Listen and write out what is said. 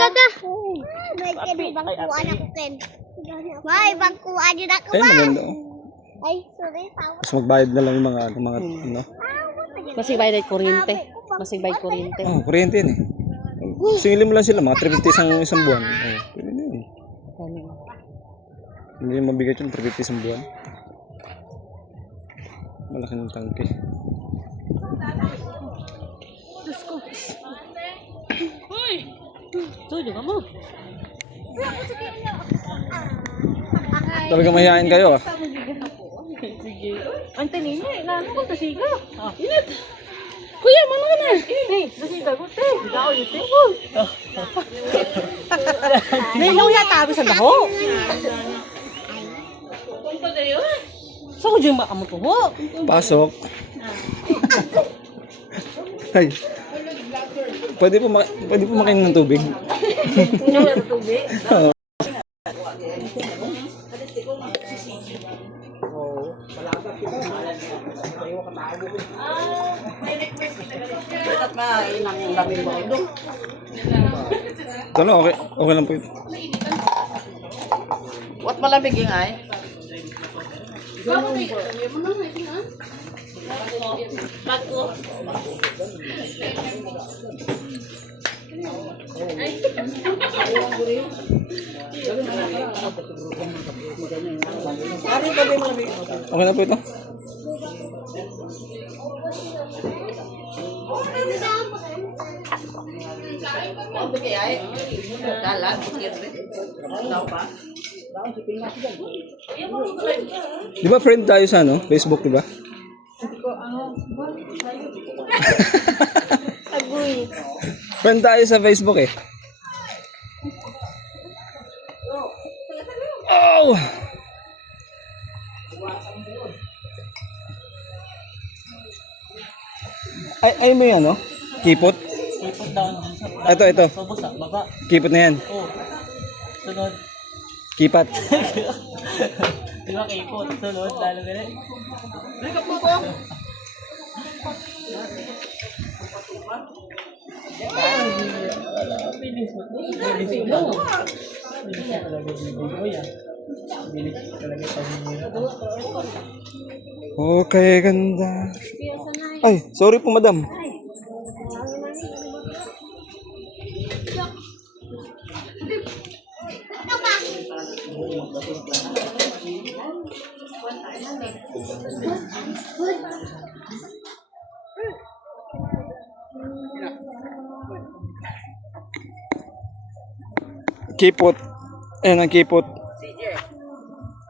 talaga. May bangkuan ako, Ken. May bangkuan yun ako, Ay, maganda. Ay, sorry. Mas magbayad na lang yung mga ano. Masig bayad kuryente. Masig bayad kuryente. Oh, kuryente yun eh. Singilin mo lang sila, mga 350 isang buwan. Oh, pwede na yun. Hindi yung mabigat yun, 350 isang buwan. Malaki ng tangke. Hoy! Tuyo ka mo. Talaga mahihain kayo ah. Sige. Antay ninyo eh. Lalo ko tasiga. Init. Kuya, mana ka na? Eh, tasiga ko te. Hindi ako yung te. May luya tabi sa daho. Saan ko dyan ba amo tuho? Pasok. Ay. Pwede po makain ng tubig. Ano yung tubig? Oo. Ito lang, okay lang po ito. What malamig yung ay? Okay na po ito. Di ba friend tayo sa ano? Facebook, di ba? Agoy. Friend tayo sa Facebook eh. Oh! Ay mo yan, no? Kipot? Ipot down. Ito. Sobos ah, baba. Kipot na yan. Oh. Sunod. Kipat. Di ba kaipot? Sunod, lalo ganun. Lika po ko. Bilis mo. Bilis mo. Bilis ka talaga dito. Yan. Bilis ka talaga pag-ibig. Okay, ganda. Ay, sorry po, madam. Kipot. Ayan ang kipot.